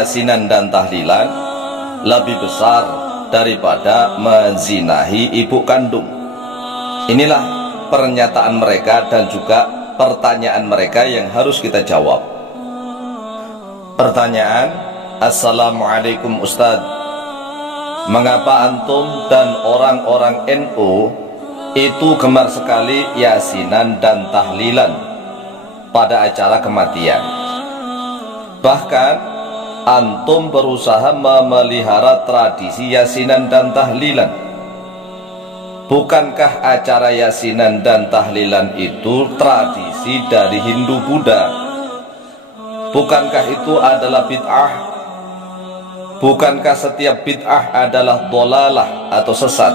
yasinan dan tahlilan lebih besar daripada menzinahi ibu kandung. Inilah pernyataan mereka dan juga pertanyaan mereka yang harus kita jawab. Pertanyaan: Assalamualaikum Ustadz, mengapa antum dan orang-orang NU itu gemar sekali yasinan dan tahlilan pada acara kematian? Bahkan antum berusaha memelihara tradisi yasinan dan tahlilan. Bukankah acara yasinan dan tahlilan itu tradisi dari Hindu Buddha? Bukankah itu adalah bid'ah? Bukankah setiap bid'ah adalah dhalalah atau sesat?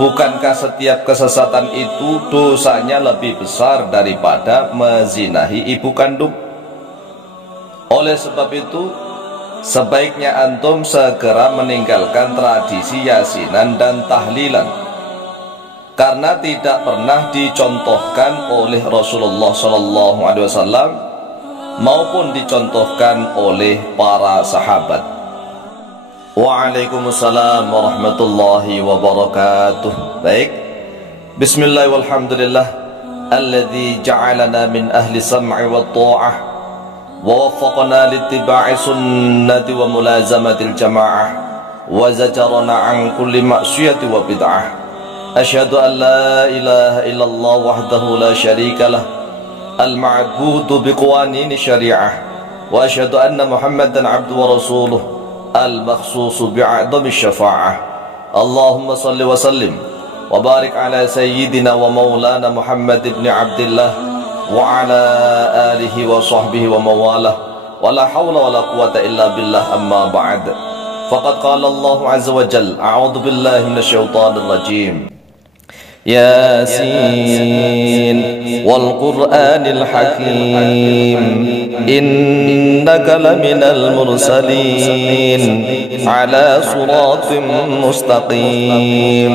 Bukankah setiap kesesatan itu dosanya lebih besar daripada menzinahi ibu kandung? Oleh sebab itu, sebaiknya antum segera meninggalkan tradisi yasinan dan tahlilan, karena tidak pernah dicontohkan oleh Rasulullah SAW maupun dicontohkan oleh para sahabat. Waalaikumsalam warahmatullahi wabarakatuh. Baik, bismillah walhamdulillah alladzi ja'alana min ahli sam'i wa ta'ah ووفقنا لاتباع سنة وملازمة الجماعة وزجرنا عن كل معصية وبدعة. أشهد أن لا إله إلا الله وحده لا شريك له المعبود بقوانين الشريعة، وأشهد أن محمدا عبده ورسوله المخصوص بأعظم الشفاعة. اللهم صل وسلم وبارك على سيدنا ومولانا محمد بن عبد الله وعلى آله وصحبه ومواله ولا حول ولا قوة إلا بالله. أما بعد، فقد قال الله عز وجل: أعوذ بالله من الشيطان الرجيم. ياسين والقرآن الحكيم إنك لمن المرسلين على صراط مستقيم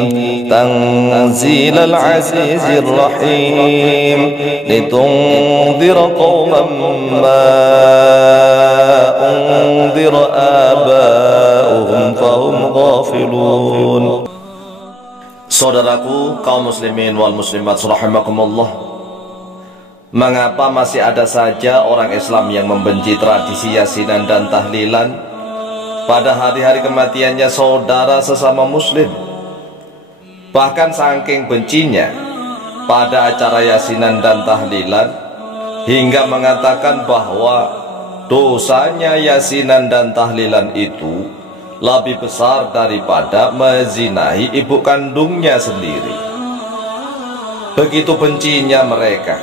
تنزيل العزيز الرحيم لتنذر قوما ما أنذر آباؤهم فهم غافلون. Saudaraku kaum muslimin wal muslimat rahimakumullah, mengapa masih ada saja orang Islam yang membenci tradisi yasinan dan tahlilan pada hari-hari kematiannya saudara sesama muslim? Bahkan saking bencinya pada acara yasinan dan tahlilan hingga mengatakan bahwa dosanya yasinan dan tahlilan itu lebih besar daripada menzinahi ibu kandungnya sendiri. Begitu bencinya mereka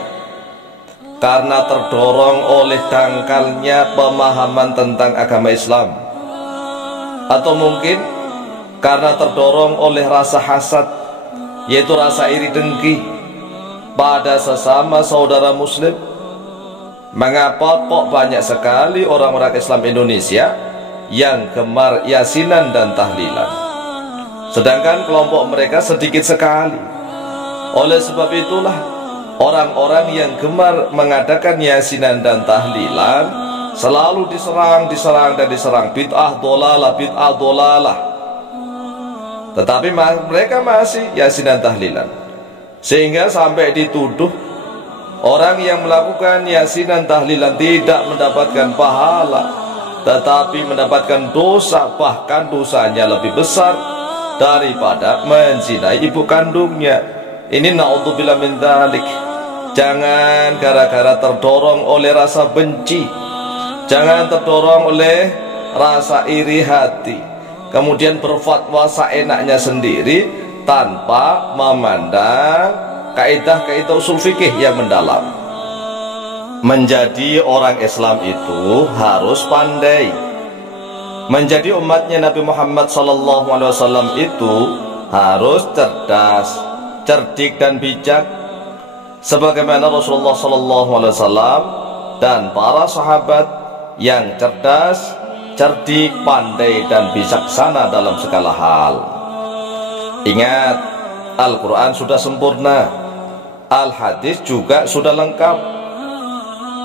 karena terdorong oleh dangkalnya pemahaman tentang agama Islam, atau mungkin karena terdorong oleh rasa hasad, yaitu rasa iri dengki pada sesama saudara muslim. Mengapa kok banyak sekali orang-orang Islam Indonesia yang gemar yasinan dan tahlilan, sedangkan kelompok mereka sedikit sekali? Oleh sebab itulah orang-orang yang gemar mengadakan yasinan dan tahlilan selalu diserang bid'ah dhalalah, bid'ah dhalalah. Tetapi mereka masih yasinan tahlilan, sehingga sampai dituduh orang yang melakukan yasinan tahlilan tidak mendapatkan pahala, tetapi mendapatkan dosa, bahkan dosanya lebih besar daripada menzinai ibu kandungnya. Ini na'udzubillah min dzalik. Jangan gara-gara terdorong oleh rasa benci, jangan terdorong oleh rasa iri hati, kemudian berfatwa seenaknya sendiri tanpa memandang kaidah-kaidah usul fikih yang mendalam. Menjadi orang Islam itu harus pandai. Menjadi umatnya Nabi Muhammad SAW itu harus cerdas, cerdik dan bijak, sebagaimana Rasulullah SAW dan para sahabat yang cerdas, cerdik, pandai dan bijaksana dalam segala hal. Ingat, Al-Quran sudah sempurna, Al-Hadis juga sudah lengkap.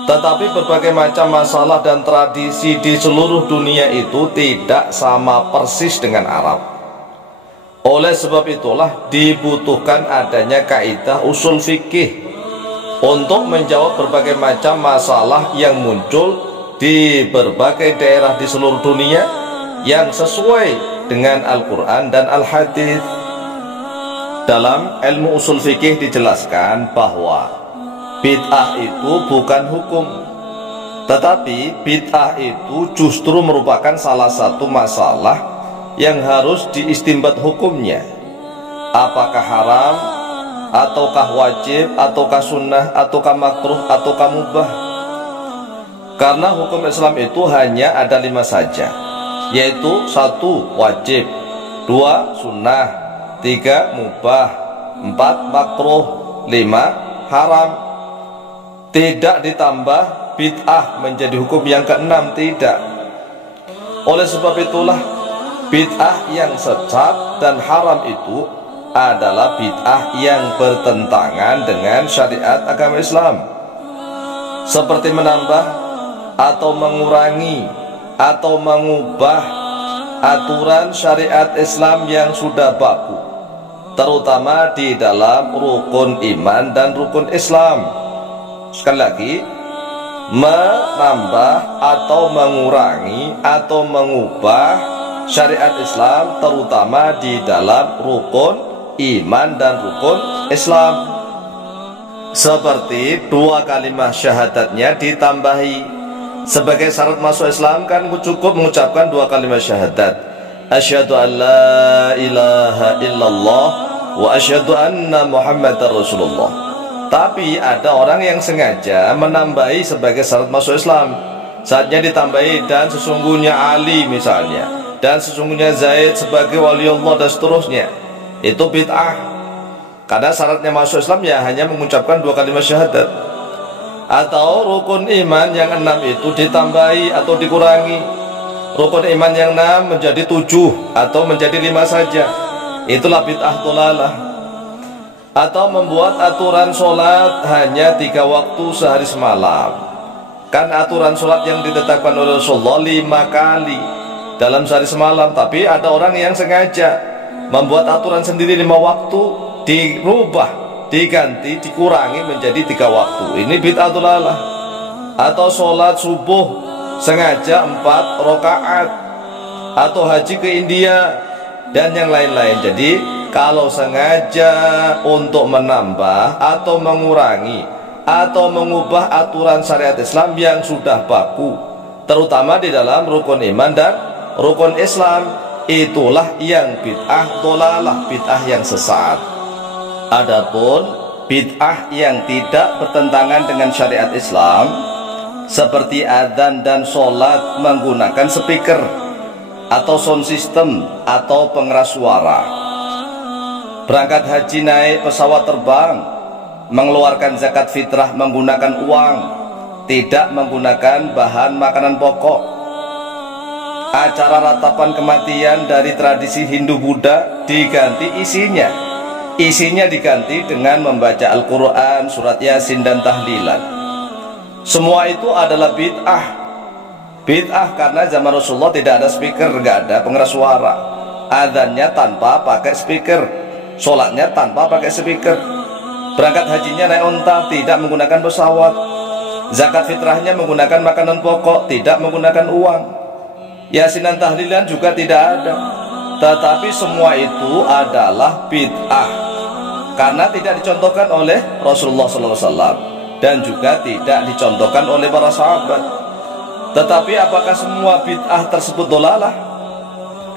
Tetapi berbagai macam masalah dan tradisi di seluruh dunia itu tidak sama persis dengan Arab. Oleh sebab itulah dibutuhkan adanya kaidah usul fikih untuk menjawab berbagai macam masalah yang muncul di berbagai daerah di seluruh dunia yang sesuai dengan Al-Quran dan Al-Hadis. Dalam ilmu usul fikih dijelaskan bahwa bid'ah itu bukan hukum, tetapi bid'ah itu justru merupakan salah satu masalah yang harus diistinbat hukumnya. Apakah haram, ataukah wajib, ataukah sunnah, ataukah makruh, ataukah mubah. Karena hukum Islam itu hanya ada 5 saja, yaitu 1 wajib, 2 sunnah, 3 mubah, 4 makruh, 5 haram. Tidak ditambah bid'ah menjadi hukum yang ke-6, tidak. Oleh sebab itulah bid'ah yang sesat dan haram itu adalah bid'ah yang bertentangan dengan syariat agama Islam, seperti menambah atau mengurangi atau mengubah aturan syariat Islam yang sudah baku, terutama di dalam rukun iman dan rukun Islam. Sekali lagi, menambah atau mengurangi atau mengubah syariat Islam terutama di dalam rukun iman dan rukun Islam. Seperti 2 kalimat syahadatnya ditambahi. Sebagai syarat masuk Islam kan cukup mengucapkan 2 kalimat syahadat. Asyhadu an la ilaha illallah wa asyhadu anna Muhammadar Rasulullah. Tapi ada orang yang sengaja menambahi sebagai syarat masuk Islam. Saatnya ditambahi dan sesungguhnya Ali misalnya, dan sesungguhnya Zaid sebagai wali Allah dan seterusnya. Itu bid'ah. Karena syaratnya masuk Islam ya hanya mengucapkan 2 kalimat syahadat. Atau rukun iman yang 6 itu ditambahi atau dikurangi. Rukun iman yang 6 menjadi 7 atau menjadi 5 saja. Itulah bid'ah dhalalah. Atau membuat aturan sholat hanya 3 waktu sehari semalam. Kan aturan sholat yang ditetapkan oleh Rasulullah 5 kali dalam sehari semalam. Tapi ada orang yang sengaja membuat aturan sendiri 5 waktu, dirubah, diganti, dikurangi menjadi 3 waktu. Ini bid'ah dhalalah. Atau sholat subuh sengaja 4 rakaat, atau haji ke India dan yang lain-lain. Jadi kalau sengaja untuk menambah atau mengurangi atau mengubah aturan syariat Islam yang sudah baku, terutama di dalam rukun iman dan rukun Islam, itulah yang bid'ah dhalalah, bid'ah yang sesat. Adapun bid'ah yang tidak bertentangan dengan syariat Islam, seperti adzan dan sholat menggunakan speaker atau sound system atau pengeras suara, berangkat haji naik pesawat terbang, mengeluarkan zakat fitrah menggunakan uang, tidak menggunakan bahan makanan pokok, acara ratapan kematian dari tradisi Hindu Buddha diganti isinya diganti dengan membaca Al-Quran, surat Yasin dan tahlilan. Semua itu adalah bid'ah. Bid'ah karena zaman Rasulullah tidak ada speaker, tidak ada pengeras suara. Adzannya tanpa pakai speaker, sholatnya tanpa pakai speaker, berangkat hajinya naik onta, tidak menggunakan pesawat, zakat fitrahnya menggunakan makanan pokok, tidak menggunakan uang, Yasin dan tahlilan juga tidak ada. Tetapi semua itu adalah bid'ah karena tidak dicontohkan oleh Rasulullah SAW dan juga tidak dicontohkan oleh para sahabat. Tetapi apakah semua bid'ah tersebut dhalalah?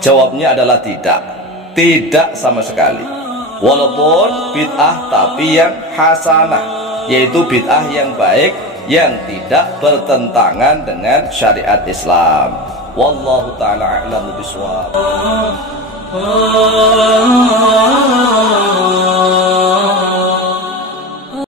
Jawabnya adalah tidak. Tidak sama sekali. Walaupun bid'ah tapi yang hasanah, yaitu bid'ah yang baik yang tidak bertentangan dengan syariat Islam. Wallahu ta'ala a'lamu bishawab.